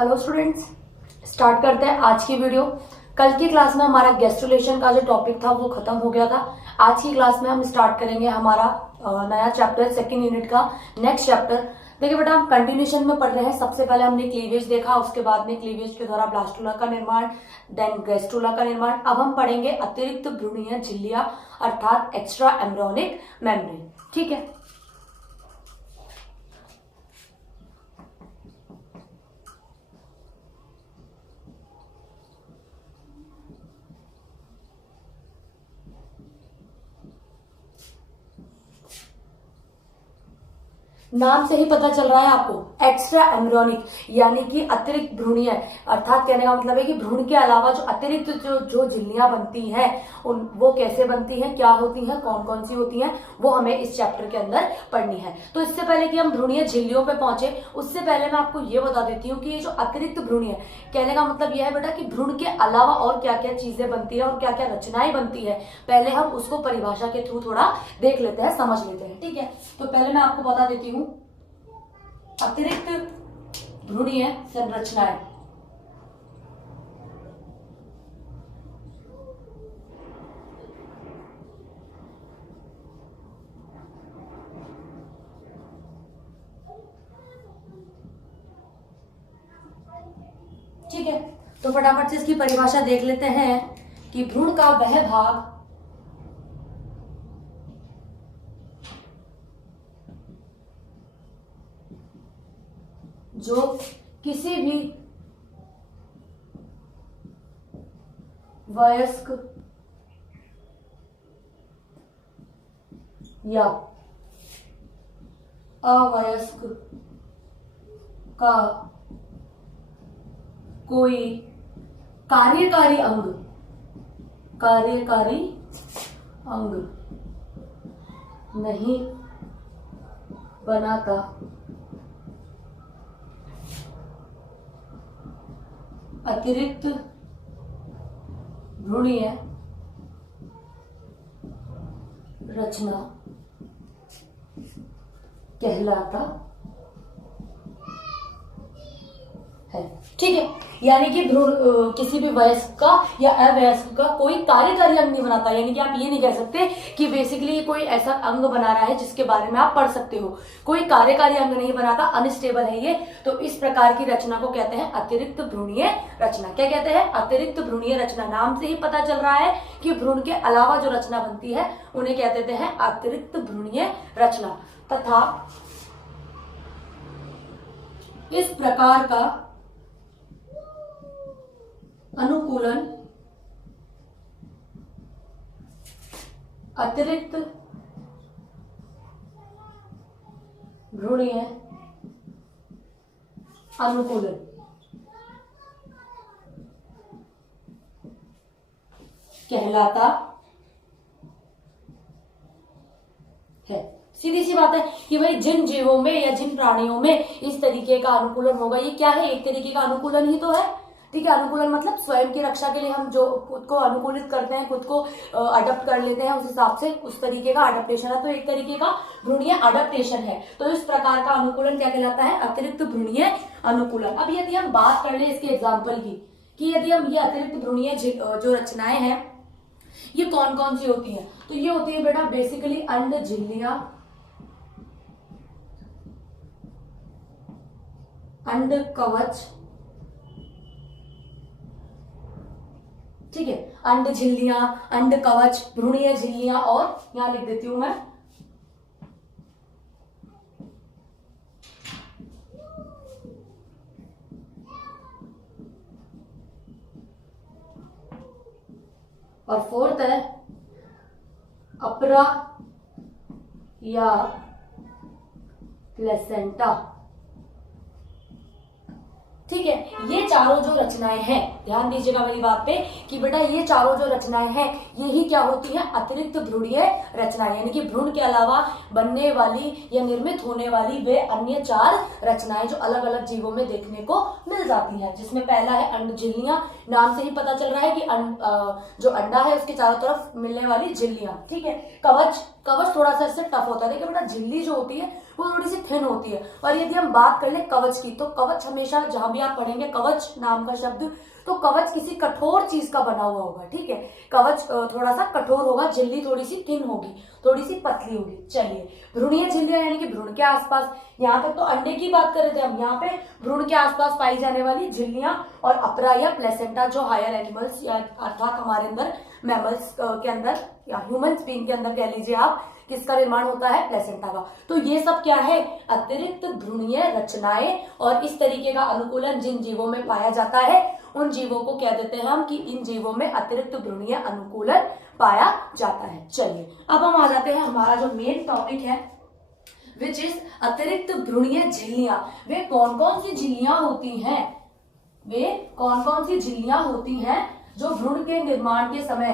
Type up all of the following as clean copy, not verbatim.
Hello students, start करते हैं आज की वीडियो। कल की क्लास में हमारा गैस्ट्रुलेशन का जो टॉपिक था वो खत्म हो गया था। आज की क्लास में हम स्टार्ट करेंगे हमारा नया चैप्टर, सेकंड यूनिट का नेक्स्ट चैप्टर। देखिए बेटा, हम कंटिन्यूशन में पढ़ रहे हैं। सबसे पहले हमने क्लीवेज देखा, उसके बाद में क्लीवेज के द्वारा ब्लास्टुला का निर्माण, देन गैस्ट्रुला का निर्माण। अब हम पढ़ेंगे अतिरिक्त भ्रूणीय झिल्लियां अर्थात एक्स्ट्रा एम्ब्रियोनिक मेम्ब्रेन। ठीक है, नाम से ही पता चल रहा है आपको, एक्स्ट्रा एम्ब्रियोनिक यानी कि अतिरिक्त भ्रूणीय, अर्थात कहने का मतलब है कि भ्रूण के अलावा जो अतिरिक्त जो झिल्लियां बनती हैं वो कैसे बनती हैं, क्या होती हैं, कौन कौन सी होती हैं, वो हमें इस चैप्टर के अंदर पढ़नी है। तो इससे पहले कि हम भ्रूणीय झिल्लियों पे पहुंचे, उससे पहले मैं आपको ये बता देती हूँ कि ये जो अतिरिक्त भ्रूणीय, कहने का मतलब यह है बेटा कि भ्रूण के अलावा और क्या क्या चीजें बनती है और क्या क्या रचनाएं बनती है, पहले हम उसको परिभाषा के थ्रू थोड़ा देख लेते हैं, समझ लेते हैं। ठीक है, तो पहले मैं आपको बता देती हूँ अतिरिक्त भ्रूणीय संरचनाएं। ठीक है, तो फटाफट से इसकी परिभाषा देख लेते हैं कि भ्रूण का वह भाग जो किसी भी वयस्क या अवयस्क का कोई कार्यकारी अंग नहीं बनाता, अतिरिक्त भ्रूणीय रचना कहलाता है। ठीक है, यानी कि भ्रूण किसी भी वयस्क का या अवयस्क का कोई कार्यकारी अंग नहीं बनाता, यानी कि आप ये नहीं कह सकते कि बेसिकली कोई ऐसा अंग बना रहा है जिसके बारे में आप पढ़ सकते हो। कोई कार्यकारी अंग नहीं बनाता, अनस्टेबल है ये। तो इस प्रकार की रचना को कहते हैं अतिरिक्त भ्रूणीय रचना। क्या कहते हैं? अतिरिक्त भ्रूणीय रचना। नाम से ही पता चल रहा है कि भ्रूण के अलावा जो रचना बनती है उन्हें क्या कहते हैं? अतिरिक्त भ्रूणीय रचना। तथा इस प्रकार का अनुकूलन अतिरिक्त भ्रूणीय अनुकूलन कहलाता है। सीधी सी बात है कि भाई जिन जीवों में या जिन प्राणियों में इस तरीके का अनुकूलन होगा, ये क्या है? एक तरीके का अनुकूलन ही तो है। ठीक है, अनुकूलन मतलब स्वयं की रक्षा के लिए हम जो खुद को अनुकूलित करते हैं, खुद को अडॉप्ट कर लेते हैं उस हिसाब से, उस तरीके का अडॉप्टेशन है। तो एक तरीके का भ्रूणीय अडॉप्टेशन है। तो इस प्रकार का अनुकूलन क्या कहलाता है? अतिरिक्त भ्रूणीय अनुकूलन। अब यदि हम बात कर ले इसके एग्जाम्पल की, कि यदि हम ये अतिरिक्त भ्रूणीय जो रचनाएं हैं ये कौन कौन सी होती है, तो ये होती है बेटा बेसिकली अंड झिल्लियां, अंड कवच। ठीक है, अंड झिल्लियां, अंड कवच, भ्रूणीय झिल्लियां, और यहां लिख देती हूं मैं और फोर्थ है अपरा या प्लेसेंटा। ठीक है, ये चारों जो रचनाएं हैं, ध्यान दीजिएगा मेरी बात पे कि बेटा ये चारों जो रचनाएं हैं यही क्या होती है? अतिरिक्त भ्रूणीय रचनाएं, यानी कि भ्रूण के अलावा बनने वाली या निर्मित होने वाली वे अन्य चार रचनाएं जो अलग अलग जीवों में देखने को मिल जाती हैं। जिसमें पहला है अंड झिल्लियां। नाम से ही पता चल रहा है कि जो अंडा है उसके चारों तरफ मिलने वाली झिल्लियां। ठीक है, कवच, कवच थोड़ा सा इससे टफ होता है। देखिए बेटा, झिल्ली जो होती है वो थोड़ी सी थिन होती है। और यदि हम बात कर ले कवच की, तो कवच हमेशा जहां भी आप पढ़ेंगे कवच नाम का शब्द, तो कवच किसी कठोर चीज का बना हुआ होगा, ठीक है। कवच थोड़ा सा कठोर होगा, झिल्ली थोड़ी सी थिन होगी, थोड़ी सी पतली होगी। चलिए, भ्रूणीय झिल्लियां यानी कि भ्रूण के आसपास, यहाँ तक तो अंडे की बात कर रहे थे हम, यहाँ पे भ्रूण के आसपास पाई जाने वाली झिल्लियां और अपरा या प्लेसेंटा जो हायर एनिमल्स या अर्थात हमारे अंदर मैमल्स के अंदर या ह्यूमन बीइंग के अंदर कह लीजिए आप, किसका निर्माण होता है, प्लेसेंटा का। तो ये सब क्या है, अतिरिक्त भ्रूणीय रचनाएं। और इस तरीके का अनुकूलन जिन जीवों में पाया जाता है उन जीवों को कह देते हैं हम कि इन जीवों में अतिरिक्त भ्रूणीय अनुकूलन पाया जाता है। चलिए, अब हम आ जाते हैं हमारा जो मेन टॉपिक है, विच इज अतिरिक्त भ्रूणीय झिल्लियां। वे कौन कौन सी झिल्लियां होती हैं, वे कौन कौन सी झिल्लियां होती हैं जो भ्रूण के निर्माण के समय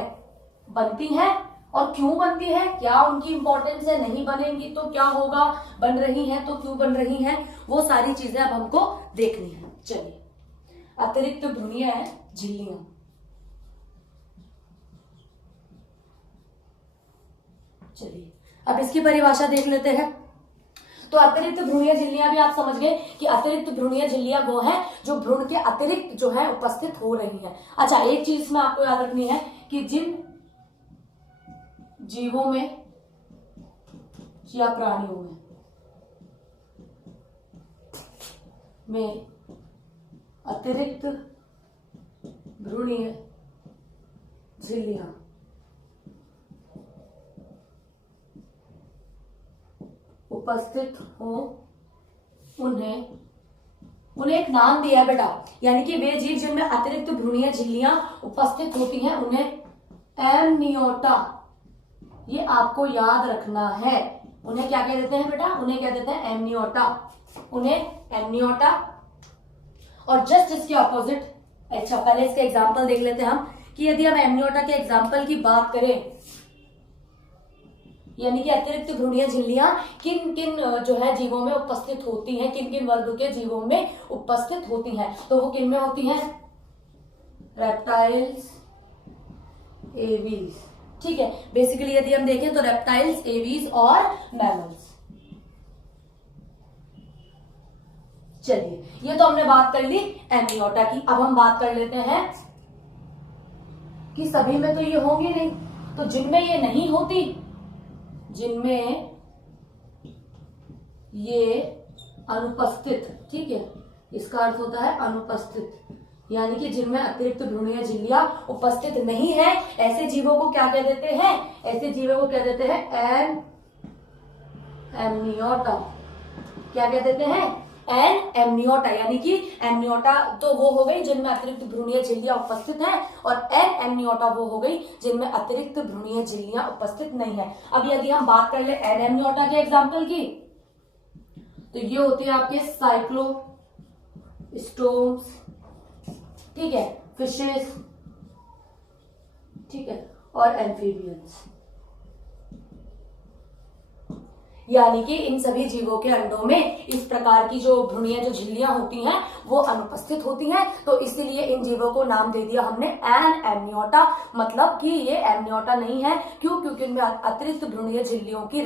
बनती हैं और क्यों बनती है, क्या उनकी इंपॉर्टेंस है, नहीं बनेंगी तो क्या होगा, बन रही है तो क्यों बन रही है, वो सारी चीजें अब हमको देखनी है। चलिए, अतिरिक्त भ्रूणीय झिल्लियां। चलिए, अब इसकी परिभाषा देख लेते हैं। तो अतिरिक्त भ्रूणीय झिल्लियां भी आप समझ गए कि अतिरिक्त भ्रूणीय झिल्लियां वो हैं जो भ्रूण के अतिरिक्त जो है उपस्थित हो रही हैं। अच्छा, एक चीज इसमें आपको याद रखनी है कि जिन जीवों में या प्राणियों में अतिरिक्त भ्रूणीय झिल्लियां उपस्थित हो, उन्हें एक नाम दिया है बेटा, यानी कि वे जीव जिनमें अतिरिक्त भ्रूणीय झिल्लियां उपस्थित होती हैं उन्हें एमनियोटा, ये आपको याद रखना है। उन्हें क्या कह देते हैं बेटा, उन्हें कह देते हैं एमनियोटा, उन्हें एमनियोटा। और जस्ट इसके ऑपोजिट, अच्छा पहले इसके एग्जांपल देख लेते हैं हम कि यदि हम एमनियोटा के एग्जांपल की बात करें, यानी कि अतिरिक्त भ्रूणीय झिल्लियां किन किन जो है जीवों में उपस्थित होती हैं, किन किन वर्ग के जीवों में उपस्थित होती हैं, तो वो किन में होती हैं, रेप्टाइल्स, एवीज, ठीक है। बेसिकली यदि हम देखें तो रेप्टाइल्स, एवीज और मैमल्स। चलिए, ये तो हमने बात कर ली एमनियोटा की। अब हम बात कर लेते हैं कि सभी में तो ये होंगे नहीं, तो जिनमें ये नहीं होती, जिनमें ये अनुपस्थित, ठीक है, इसका अर्थ होता है अनुपस्थित, यानी कि जिनमें अतिरिक्त भ्रूणीय झिल्लियां उपस्थित नहीं है, ऐसे जीवों को क्या कह देते हैं, ऐसे जीवों को कह देते हैं एमनियोटा। क्या कह देते हैं, एमनियोटा, यानी कि एमनियोटा तो वो हो गई जिनमें अतिरिक्त भ्रूणीय झिल्लियां उपस्थित हैं, और एमनियोटा वो हो गई जिनमें अतिरिक्त भ्रूणीय झिल्लियां उपस्थित नहीं है। अब यदि हम बात कर ले एमनियोटा के एग्जाम्पल की, तो ये होते हैं आपके साइक्लोस्टोम्स, ठीक है, फिशेस, ठीक है, और एम्फीबियंस। यानी कि इन सभी जीवों के अंडों में इस प्रकार की जो भ्रूणीय जो झिल्लियां होती हैं वो अनुपस्थित होती हैं, तो इसीलिए इन जीवों को नाम दे दिया हमने एमनियोटा, मतलब कि ये एमनियोटा नहीं है। क्यों? क्योंकि इनमें अतिरिक्त भ्रूणीय झिल्लियों की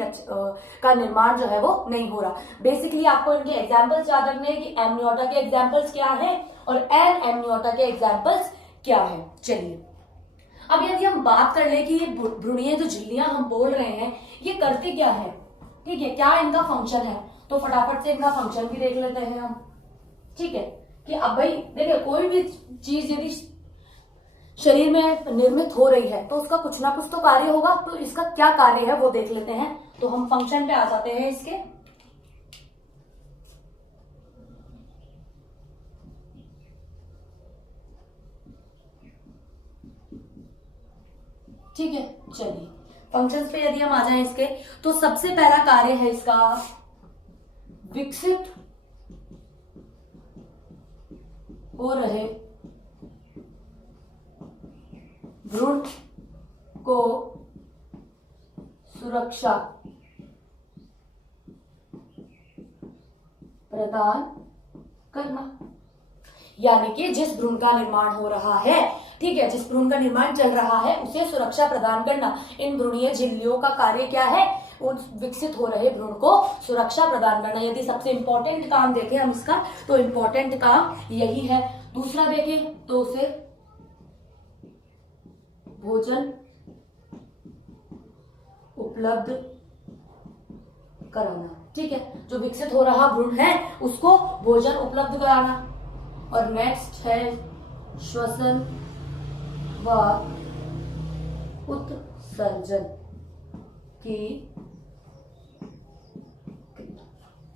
का निर्माण जो है वो नहीं हो रहा। बेसिकली आपको इनके एग्जाम्पल्स याद रखने हैं कि एमनियोटा के एग्जाम्पल्स क्या है और एमनियोटा के एग्जाम्पल्स क्या है। चलिए, अब यदि हम बात कर ले कि ये भ्रूणीय जो झिल्लियां हम बोल रहे हैं ये करती क्या है, ठीक है, क्या इनका फंक्शन है, तो फटाफट से इनका फंक्शन भी देख लेते हैं हम, ठीक है। कि अब भाई देखिए, कोई भी चीज यदि शरीर में निर्मित हो रही है तो उसका कुछ ना कुछ तो कार्य होगा, तो इसका क्या कार्य है वो देख लेते हैं। तो हम फंक्शन पे आ जाते हैं इसके। ठीक है, चलिए फंक्शंस पे यदि हम आ जाएं इसके, तो सबसे पहला कार्य है इसका विकसित हो रहे भ्रूण को सुरक्षा प्रदान करना। यानी कि जिस भ्रूण का निर्माण हो रहा है, ठीक है, जिस भ्रूण का निर्माण चल रहा है उसे सुरक्षा प्रदान करना। इन भ्रूणीय झिल्लियों का कार्य क्या है? उन विकसित हो रहे भ्रूण को सुरक्षा प्रदान करना। यदि सबसे इंपॉर्टेंट काम देखें हम इसका, तो इंपॉर्टेंट काम यही है। दूसरा देखें तो उसे भोजन उपलब्ध कराना। ठीक है, जो विकसित हो रहा भ्रूण है उसको भोजन उपलब्ध कराना। और नेक्स्ट है श्वसन व उत्सर्जन की।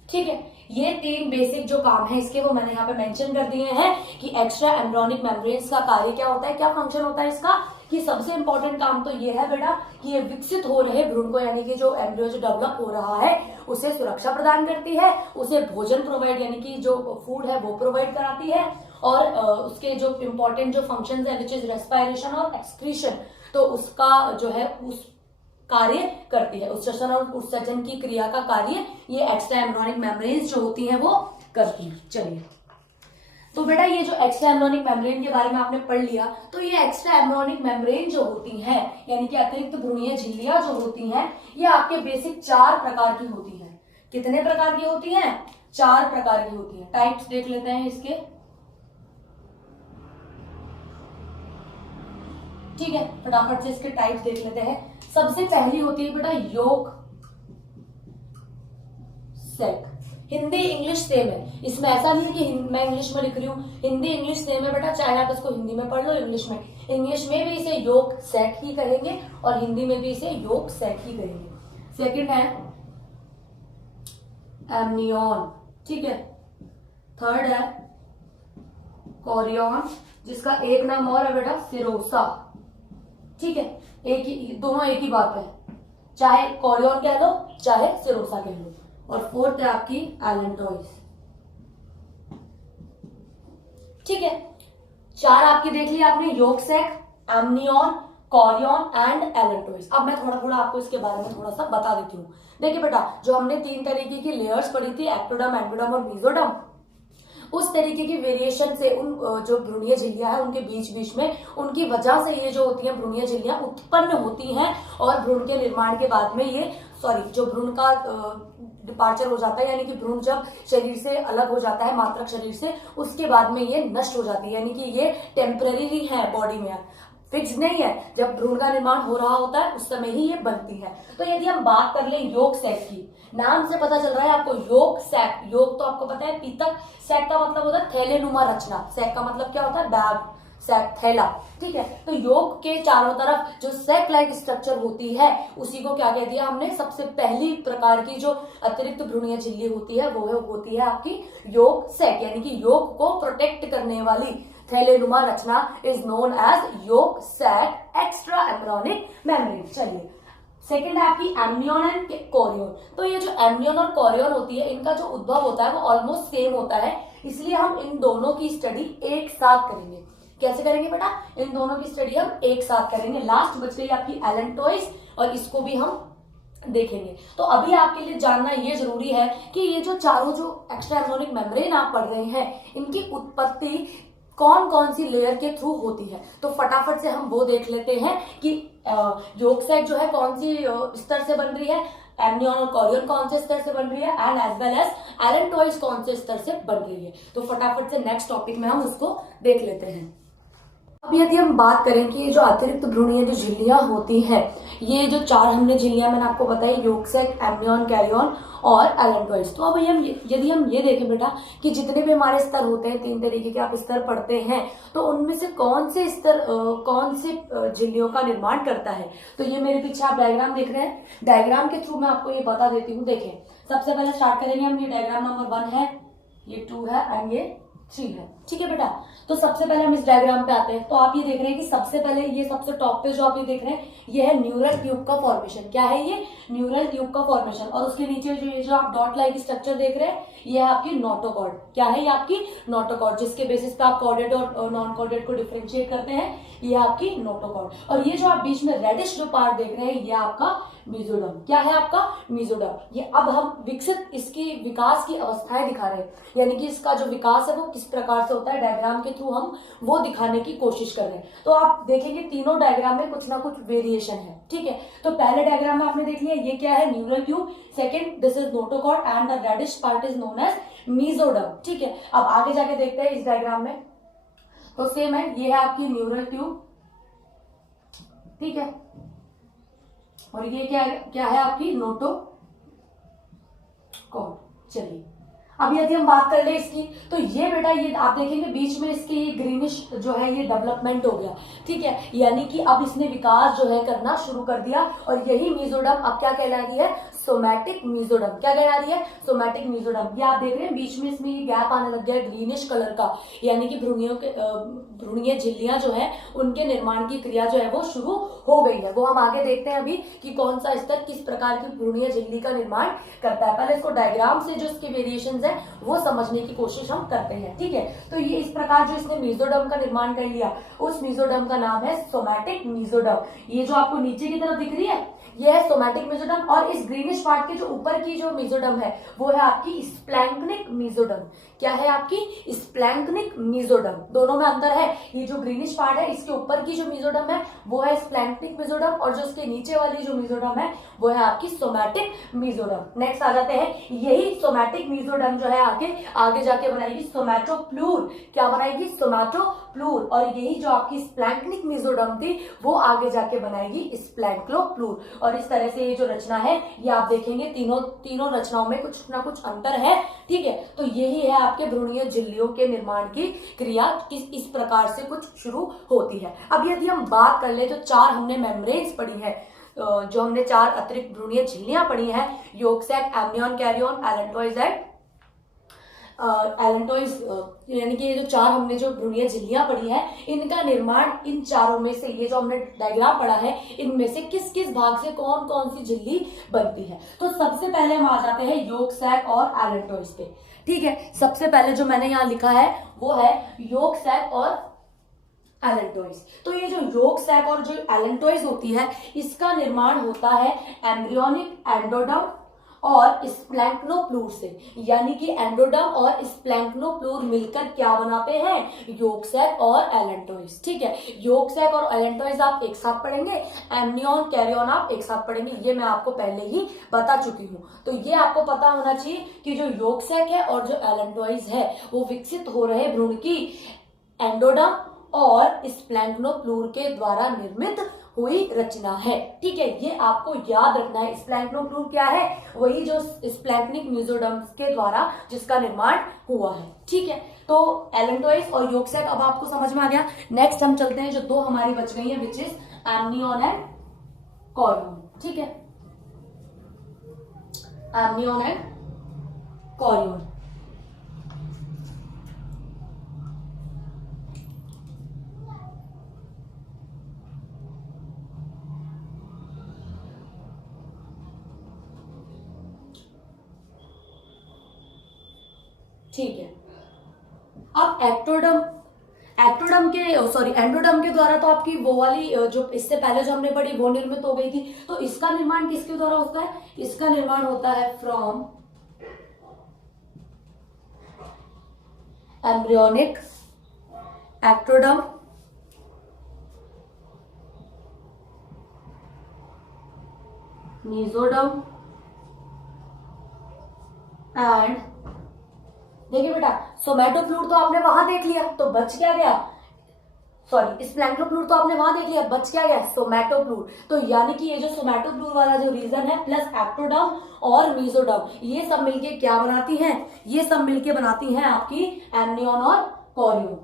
ठीक है, ये 3 बेसिक जो काम है इसके वो मैंने यहाँ पे मेंशन कर दिए हैं कि एक्स्ट्रा एम्ब्रियोनिक मेम्ब्रेन्स का कार्य क्या होता है, क्या फंक्शन होता है इसका। कि सबसे इंपॉर्टेंट काम तो ये है बेटा कि ये विकसित हो रहे भ्रूण को, यानी कि जो एम्ब्रियो जो डेवलप हो रहा है उसे सुरक्षा प्रदान करती है, उसे भोजन प्रोवाइड यानी कि जो फूड है वो प्रोवाइड कराती है, और उसके जो इंपॉर्टेंट जो फंक्शंस है विच इज रेस्पिरेशन और एक्सक्रीशन, तो उसका जो है उस कार्य करती है। उत्सर्जन और उत्सर्जन की क्रिया का कार्य ये एक्स्ट्रा एम्ब्रियोनिक मेम्ब्रेन्स जो होती हैं वो करती हैं। चलिए, तो बेटा ये जो एक्स्ट्रा एम्ब्रियोनिक मेम्ब्रेन के बारे में आपने पढ़ लिया, तो ये एक्स्ट्रा एम्ब्रियोनिक मेम्ब्रेन जो होती हैं यानी कि अतिरिक्त भ्रूणीय झिल्लियां जो होती हैं, ये आपके बेसिक 4 प्रकार की होती हैं। कितने प्रकार की होती हैं? 4 प्रकार की होती हैं। टाइप्स देख लेते हैं इसके। ठीक है, फटाफट से इसके टाइप्स देख लेते हैं। सबसे पहली होती है बेटा योग सेक। हिंदी इंग्लिश सेम है, इसमें ऐसा नहीं है कि मैं इंग्लिश में लिख रही हूँ, हिंदी इंग्लिश सेम है बेटा, चाहे आप इसको हिंदी में पढ़ लो इंग्लिश में भी इसे योग सेक ही कहेंगे और हिंदी में भी इसे योग सेक ही कहेंगे। सेकंड है एमनियन। ठीक है, थर्ड है कोरियन, जिसका एक नाम और है बेटा सिरोसा। ठीक है, एक ही, दोनों एक ही बात है, चाहे कोरियन कह लो चाहे सिरोसा कह लो। और फोर्थ है आपकी एलेंटोइस। ठीक है, 4 आपकी देख ली आपने, योग सेक, एमनियन, कोरियन एंड एलेंटोइस। अब मैं थोड़ा थोड़ा आपको इसके बारे में थोड़ा सा बता देती हूँ। देखिए बेटा, जो हमने 3 तरीके की लेयर्स पढ़ी थी, एक्टोडर्म, एंडोडर्म और मेसोडर्म, उस तरीके की वेरिएशन से उन जो भ्रूणीय झिल्लियां हैं उनके बीच बीच में उनकी वजह से ये जो होती हैं भ्रूणीय झिल्लियां उत्पन्न होती हैं, और भ्रूण के निर्माण के बाद में ये जो भ्रूण का डिपार्चर हो जाता है, यानी कि भ्रूण जब शरीर से अलग हो जाता है, मात्रक शरीर से, उसके बाद में ये नष्ट हो जाती है, यानी कि ये टेम्पररी है, बॉडी में फिक्स नहीं है। जब भ्रूण का निर्माण हो रहा होता है उस समय ही ये बनती है। तो यदि हम बात कर ले योग सेक की, नाम से पता चल रहा है आपको योग सेक। योग तो आपको पता है पीतक, सेक का मतलब होता है थैलेनुमा रचना। सेक का मतलब क्या होता है? बैग, सेक, थैला। ठीक है, तो योग के चारों तरफ जो सेक लाइक स्ट्रक्चर होती है उसी को क्या कह दिया हमने? सबसे पहली प्रकार की जो अतिरिक्त भ्रूणीय झिल्ली होती है वो होती है आपकी योग सेक, यानी कि योग को प्रोटेक्ट करने वाली थैलेनुमा रचना is known as yolk sac extra embryonic membrane. चलिए, सेकेंड है आपकी एमनियन एंड कोरियन। तो ये जो एमनियन और कोरियन होती है, इनका जो उद्भव होता है वो ऑलमोस्ट सेम होता है, इसलिए हम इन दोनों की स्टडी एक साथ करेंगे। कैसे करेंगे बेटा? इन दोनों की स्टडी हम एक साथ करेंगे। लास्ट बच गई आपकी एलेंटोइस, और इसको भी हम देखेंगे। तो अभी आपके लिए जानना ये जरूरी है कि ये जो चारों जो एक्स्ट्रा एम्ब्रियोनिक मेम्ब्रेन आप पढ़ रहे हैं, इनकी उत्पत्ति कौन कौन सी लेयर के थ्रू होती है। तो फटाफट से हम वो देख लेते हैं कि योग सेक जो है कौन सी स्तर से बन रही है, एमनियन और कोरियन कौन से स्तर से बन रही है, and as well as allantois कौन से स्तर से बन रही है। तो फटाफट से नेक्स्ट टॉपिक में हम उसको देख लेते हैं। अब यदि हम बात करें कि ये जो अतिरिक्त भ्रूणीय जो झिल्लियां होती हैं, ये जो 4 हमने झिल्लियां मैंने आपको बताई, योग सेक, एमनियन, कैरियन और एलेंटोइस। तो अब यदि हम ये देखें बेटा कि जितने भी हमारे स्तर होते हैं, 3 तरीके के आप स्तर पढ़ते हैं, तो उनमें से कौन से स्तर कौन से झिल्लियों का निर्माण करता है। तो ये मेरे पीछे आप डायग्राम देख रहे हैं, डायग्राम के थ्रू मैं आपको ये बता देती हूँ। देखें, सबसे पहले स्टार्ट करेंगे हम, ये डायग्राम नंबर 1 है, ये 2 है एंड ये 3 है। ठीक है बेटा, तो सबसे पहले हम इस डायग्राम पे आते हैं। तो आप ये देख रहे हैं कि सबसे पहले ये सबसे टॉप पे जो आप ये देख रहे हैं, ये है न्यूरल ट्यूब का फॉर्मेशन। क्या है ये? न्यूरल ट्यूब का फॉर्मेशन। और उसके नीचे जो आप डॉट लाइक स्ट्रक्चर देख रहे हैं, ये है आपकी नोटोकॉर्ड। क्या है ये? आपकी नोटोकॉर्ड, जिसके बेसिस पे आप कॉर्डेड और नॉन कॉर्डेड को डिफरेंशिएट करते हैं, ये आपकी नोटोकॉर्ड। और ये जो आप बीच में रेडिश जो पार्ट देख रहे हैं, ये आपका मीजोडर्म। क्या है आपका? मीजोडर्म। ये अब हम विकसित इसकी विकास की अवस्थाएं दिखा रहे हैं, यानी कि इसका जो विकास है वो किस प्रकार से होता है, डायग्राम के थ्रू हम वो दिखाने की कोशिश कर रहे हैं। तो आप देखेंगे तीनों डायग्राम में कुछ ना कुछ वेरिएशन है, ठीक है। तो पहले डायग्राम में आपने देख लिया ये क्या है, neural tube. Second, this is notochord and the reddish part is known as mesoderm, ठीक है। अब आगे जाके देखते हैं इस डायग्राम में, तो सेम है, ये है आपकी न्यूरल ट्यूब, ठीक है, और ये क्या है आपकी नोटोकॉर्ड। चलिए अब यदि हम बात कर ले इसकी, तो ये बेटा ये आप देखेंगे बीच में इसके ये ग्रीनिश जो है ये डेवलपमेंट हो गया, ठीक है, यानी कि अब इसने विकास जो है करना शुरू कर दिया, और यही मीजोडर्म अब क्या कहला रही है, सोमैटिक मीजोडर्म। क्या कहला रही है, सोमैटिक मीजोडर्म। ये आप देख रहे हैं बीच में इसमें ये गैप आने लग गया है ग्रीनिश कलर का, यानी कि भ्रूणीय झिल्लियां जो है उनके निर्माण की क्रिया जो है वो शुरू हो गई है। वो हम आगे देखते हैं अभी कि कौन सा स्तर किस प्रकार की भ्रूणीय झिल्ली का निर्माण करता है। पहले इसको डायग्राम से जो इसके वेरिएशंस है वो समझने की कोशिश हम करते हैं, ठीक है। तो ये इस प्रकार जो इसने मीजोडर्म का निर्माण कर लिया, उस मीजोडर्म का नाम है सोमैटिक मीजोडर्म। ये जो आपको नीचे की तरफ दिख रही है ये है सोमैटिक मीजोडर्म, और इस ग्रीनिश पार्ट के जो ऊपर की जो मीजोडर्म है वो है आपकी स्प्लैंक्निक मीजोडर्म। क्या है आपकी? स्प्लैंक्निक मीजोडर्म। दोनों में अंतर है, ये जो ग्रीनिश पार्ट है इसके ऊपर की जो मीजोडर्म है वो है स्प्लैंक्निक मीजोडर्म, और जो इसके नीचे वाली जो मीजोडर्म है वो है आपकी सोमैटिक मीजोडर्म। नेक्स्ट आ जाते हैं, यही सोमैटिक मीजोडर्म जो है आगे जाके बनाएगी सोमैटोप्लूर। क्या बनाएगी? सोमैटोप्लूर। और यही जो आपकी स्प्लैंक्निक मीजोडर्म थी वो आगे जाके बनाएगी स्प्लैंक्लोप्लूर। और इस तरह से ये जो रचना है ये आप देखेंगे तीनों रचनाओं में कुछ ना कुछ अंतर है, ठीक है। तो यही है आपके भ्रूणीय झिल्लियों के निर्माण की क्रिया इस प्रकार से कुछ शुरू होती है। अब यदि हम बात कर ले तो 4 हमने मेम्ब्रेन्स पढ़ी है, जो हमने 4 अतिरिक्त भ्रूणीय झिल्लियां पढ़ी हैं, yolk sac, amnion, chorion, allantois and allantois, यानी कि ये जो 4 हमने जो भ्रूणीय झिल्लियां पढ़ी है इनका निर्माण इन चारों में से, ये जो हमने डायग्राम पढ़ा है इनमें से किस किस भाग से कौन कौन सी झिल्ली बनती है। तो सबसे पहले हम आ जाते हैं यॉर्क सैक और एलेंटोइड पे, ठीक है। सबसे पहले जो मैंने यहाँ लिखा है वो है यॉर्क सैक और एलेंटोइड। तो ये जो यॉर्क सैक और जो एलेंटोइड होती है इसका निर्माण होता है एम्ब्रियोनिक एंडोडर्म और स्प्लैंक्नोप्लूर से, यानी कि एंडोडर्म और स्प्लैंक्नोप्लूर मिलकर क्या बनाते हैं? यॉर्क सैक और एलेंटोइड, ठीक है। यॉर्क सैक और एलेंटोइड आप एक साथ पढ़ेंगे, एमनियन, कैरियन आप एक साथ पढ़ेंगे, ये मैं आपको पहले ही बता चुकी हूँ। तो ये आपको पता होना चाहिए कि जो यॉर्क सैक है और जो एलेंटोइड है वो विकसित हो रहे भ्रूण की एंडोडर्म और स्प्लैंक्नोप्लूर के द्वारा निर्मित हुई रचना है, ठीक है। ये आपको याद रखना है। स्प्लैंक्नोप्लूर क्या है? वही जो स्प्लैंक्निक मीजोडर्म के द्वारा जिसका निर्माण हुआ है, ठीक है। तो एलेंटोइड और यॉर्क सैक अब आपको समझ में आ गया। नेक्स्ट हम चलते हैं जो 2 हमारी बच गई है, which is amnion and chorion, ठीक है। एमनियन एंड कॉरियन, ठीक है। अब एंडोडर्म के द्वारा तो आपकी वो वाली जो इससे पहले जो हमने पढ़ी वो निर्मित हो गई थी। तो इसका निर्माण किसके द्वारा होता है? इसका निर्माण होता है from embryonic ectoderm mesoderm and, देखिए बेटा सोमैटोप्लूर तो आपने वहां देख लिया तो बच क्या गया, सॉरी स्प्लैंक्नोप्लूर तो आपने वहां देख लिया, बच क्या गया? सोमैटोप्लूर। तो यानी कि ये जो सोमैटोप्लूर वाला जो रीजन है प्लस एक्टोडर्म और मीजोडर्म ये सब मिलके क्या बनाती हैं? ये सब मिलके बनाती हैं आपकी एमनियन और कॉरियन,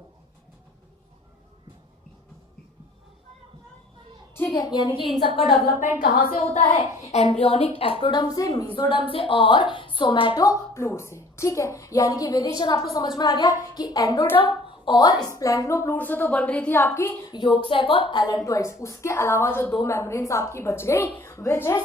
ठीक है। यानी कि इन सब का डेवलपमेंट कहां से होता है? एम्ब्रियोनिक एक्टोडर्म से, मीजोडर्म से और सोमैटोप्लूर से, ठीक है। यानी कि वेरिएशन आपको समझ में आ गया कि एंडोडर्म और स्प्लैंक्नोप्लूर से तो बन रही थी आपकी यॉर्क सैक और एलेंटोइड, उसके अलावा जो 2 मेम्ब्रेन्स आपकी बच गई which is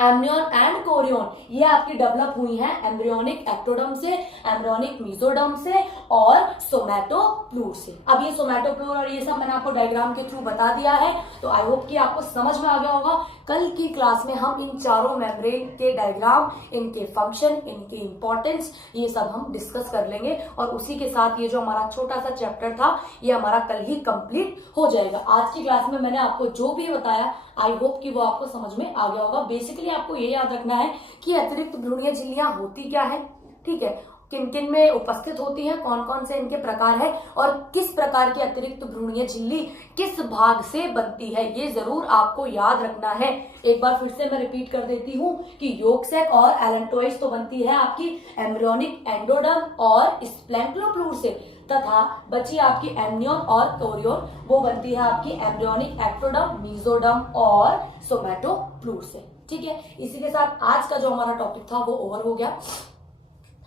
amnion and Korean ये आपकी डेवलप हुई हैं एम्ब्रियोनिक एक्टोडर्म से, एम्ब्रियोनिक मेसोडर्म से और सोमैटोप्लूर से। अब ये सोमैटोप्लूर और ये सब मैंने आपको डायग्राम के थ्रू बता दिया है, तो आई होप कि आपको समझ में आ गया होगा। कल की क्लास में हम इन चारों मेम्ब्रेन के डायग्राम, इनके फंक्शन, इनके इंपॉर्टेंस, ये सब हम डिस्कस कर लेंगे और उसी के साथ ये जो हमारा छोटा सा चैप्टर था ये हमारा कल ही कंप्लीट हो जाएगा। आज की क्लास में मैंने आपको जो भी बताया आई होप कि वो आपको समझ में आ गया होगा। बेसिकली आपको ये याद रखना है कि अतिरिक्त भ्रूणीय झिल्लियां होती क्या है, ठीक है, किन किन में उपस्थित होती हैं, कौन कौन से इनके प्रकार है और किस प्रकार की अतिरिक्त भ्रूणीय झिल्ली किस भाग से बनती है, ये जरूर आपको याद रखना है। एक बार फिर से मैं रिपीट कर देती हूँ कि यॉर्क सैक और एलेंटोइड्स तो बनती है आपकी एम्ब्रियोनिक एंडोडर्म और स्प्लैंक्लोप्लूर से, तथा बची आपकी एमनियन और कोरियन वो बनती है आपकी एम्ब्रियोनिक एक्टोडर्म, मेसोडर्म और सोमैटोप्लूर से। ठीक है, इसी के साथ आज का जो हमारा टॉपिक था वो ओवर हो गया।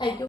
Thank you.